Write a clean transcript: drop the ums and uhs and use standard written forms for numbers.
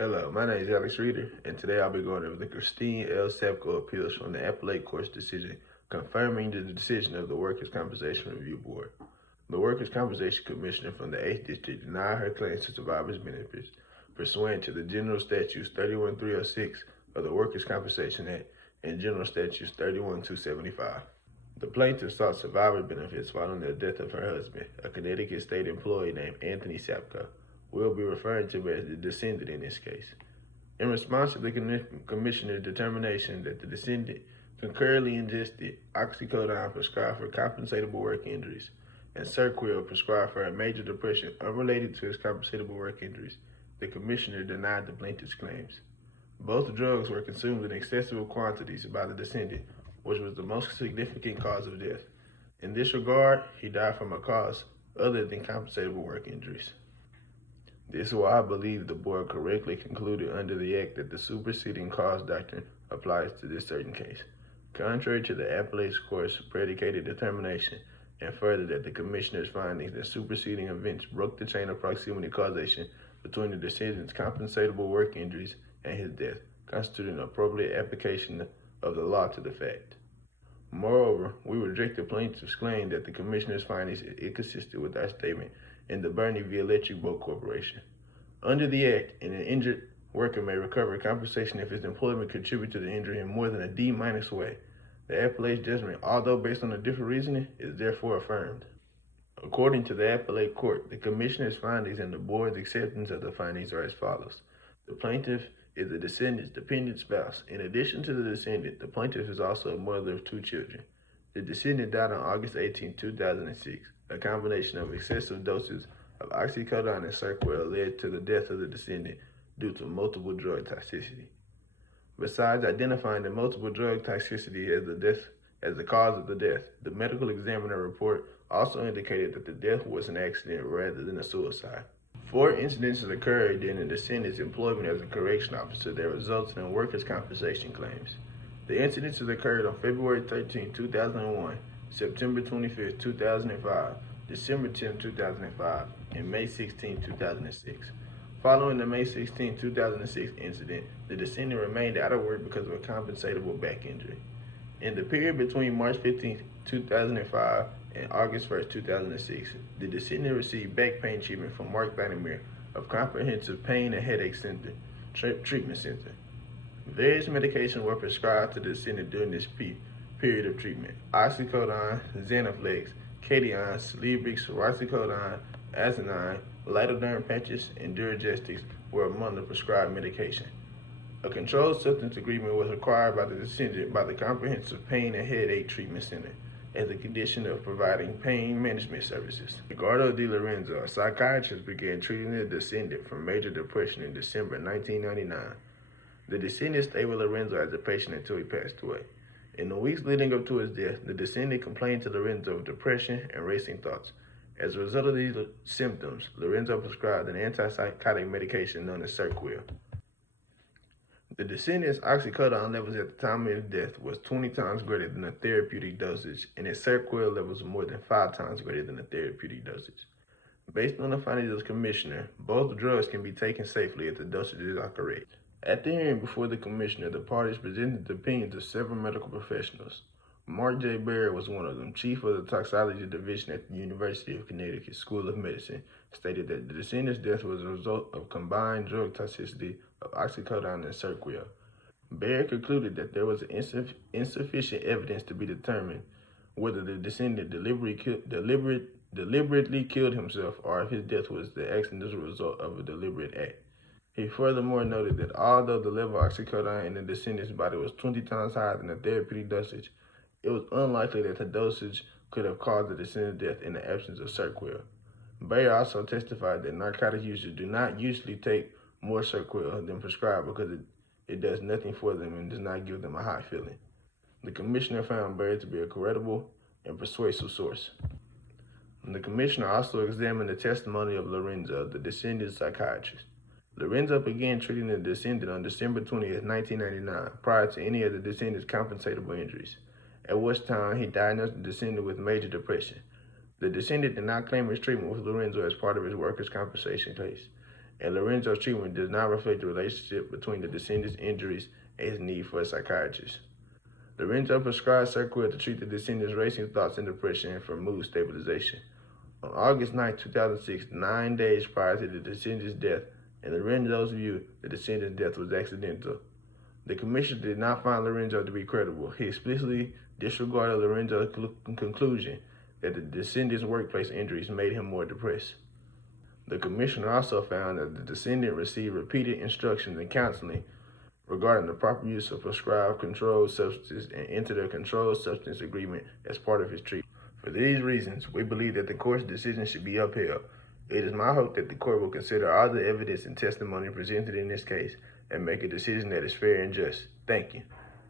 Hello, my name is Alex Reeder, and today I'll be going over the Christine L. Sapko appeals from the Appellate Court's decision confirming the decision of the Workers' Compensation Review Board. The Workers' Compensation Commissioner from the 8th District denied her claims to survivors' benefits pursuant to the General Statutes 31306 of the Workers' Compensation Act and General Statutes 31275. The plaintiff sought survivor benefits following the death of her husband, a Connecticut state employee named Anthony Sapko. We'll be referring to as the descendant in this case. In response to the Commissioner's determination that the descendant concurrently ingested oxycodone prescribed for compensatable work injuries and Seroquel prescribed for a major depression unrelated to his compensatable work injuries, the Commissioner denied the plaintiff's claims. Both drugs were consumed in excessive quantities by the descendant, which was the most significant cause of death. In this regard, he died from a cause other than compensatable work injuries. This is why I believe the board correctly concluded under the Act that the superseding cause doctrine applies to this certain case, contrary to the Appellate Court's predicated determination, and further that the Commissioner's findings that superseding events broke the chain of proximity causation between the descendant's compensatable work injuries and his death, constituting an appropriate application of the law to the fact. Moreover, we reject the plaintiff's claim that the Commissioner's findings is inconsistent with our statement in the Bernie v. Electric Boat Corporation. Under the Act, an injured worker may recover compensation if his employment contributed to the injury in more than a D- way. The Appellate judgment, although based on a different reasoning, is therefore affirmed. According to the Appellate Court, the Commissioner's findings and the Board's acceptance of the findings are as follows. The plaintiff is the descendant's dependent spouse. In addition to the descendant, the plaintiff is also a mother of 2 children. The descendant died on August 18, 2006. A combination of excessive doses of oxycodone and Seroquel led to the death of the descendant due to multiple drug toxicity. Besides identifying the multiple drug toxicity as the cause of the death, the medical examiner report also indicated that the death was an accident rather than a suicide. 4 incidences occurred during the descendant's employment as a correction officer that resulted in workers' compensation claims. The incidences occurred on February 13, 2001, September 25, 2005, December 10, 2005, and May 16, 2006. Following the May 16, 2006 incident, the descendant remained out of work because of a compensatable back injury. In the period between March 15, 2005 and August 1, 2006, the descendant received back pain treatment from Mark Vandermeer of Comprehensive Pain and Headache Center, Treatment Center. Various medications were prescribed to the descendant during this period of treatment. Oxycodone, Xanaflex, Cations, Librix, Roxicodone, Azinine, Lidoderm patches, and Duragestics were among the prescribed medication. A controlled substance agreement was required by the descendant by the Comprehensive Pain and Headache Treatment Center as a condition of providing pain management services. Edgardo De Lorenzo, a psychiatrist, began treating the descendant for major depression in December 1999. The descendant stayed with Lorenzo as a patient until he passed away. In the weeks leading up to his death, the descendant complained to Lorenzo of depression and racing thoughts. As a result of these symptoms, Lorenzo prescribed an antipsychotic medication known as Seroquel. The descendant's oxycodone levels at the time of his death was 20 times greater than the therapeutic dosage, and his Seroquel levels were more than 5 times greater than the therapeutic dosage. Based on the findings of the Commissioner, both drugs can be taken safely if the dosages are correct. At the hearing before the Commissioner, the parties presented the opinions of several medical professionals. Mark J. Barrett was one of them. Chief of the Toxicology Division at the University of Connecticut School of Medicine stated that the descendant's death was a result of combined drug toxicity of oxycodone and Seroquel. Barrett concluded that there was insufficient evidence to be determined whether the descendant deliberately killed himself or if his death was the accidental result of a deliberate act. He furthermore noted that although the level of oxycodone in the descendant's body was 20 times higher than the therapeutic dosage, it was unlikely that the dosage could have caused the descendant's death in the absence of Seroquel. Bayer also testified that narcotic users do not usually take more Seroquel than prescribed because it does nothing for them and does not give them a high feeling. The Commissioner found Bayer to be a credible and persuasive source. The Commissioner also examined the testimony of Lorenzo, the descendant's psychiatrist. Lorenzo began treating the descendant on December 20, 1999, prior to any of the descendant's compensatable injuries, at which time he diagnosed the descendant with major depression. The descendant did not claim his treatment with Lorenzo as part of his workers' compensation case. and Lorenzo's treatment does not reflect the relationship between the descendant's injuries and his need for a psychiatrist. Lorenzo prescribed Seroquel to treat the descendant's racing thoughts and depression and for mood stabilization. On August 9, 2006, 9 days prior to the descendant's death, in Lorenzo's view, the descendant's death was accidental. The commission did not find Lorenzo to be credible. He explicitly disregarded Lorenzo's conclusion that the descendant's workplace injuries made him more depressed. The commissioner also found that the descendant received repeated instructions and counseling regarding the proper use of prescribed controlled substances and entered a controlled substance agreement as part of his treatment. For these reasons, we believe that the court's decision should be upheld. It is my hope that the court will consider all the evidence and testimony presented in this case and make a decision that is fair and just. Thank you.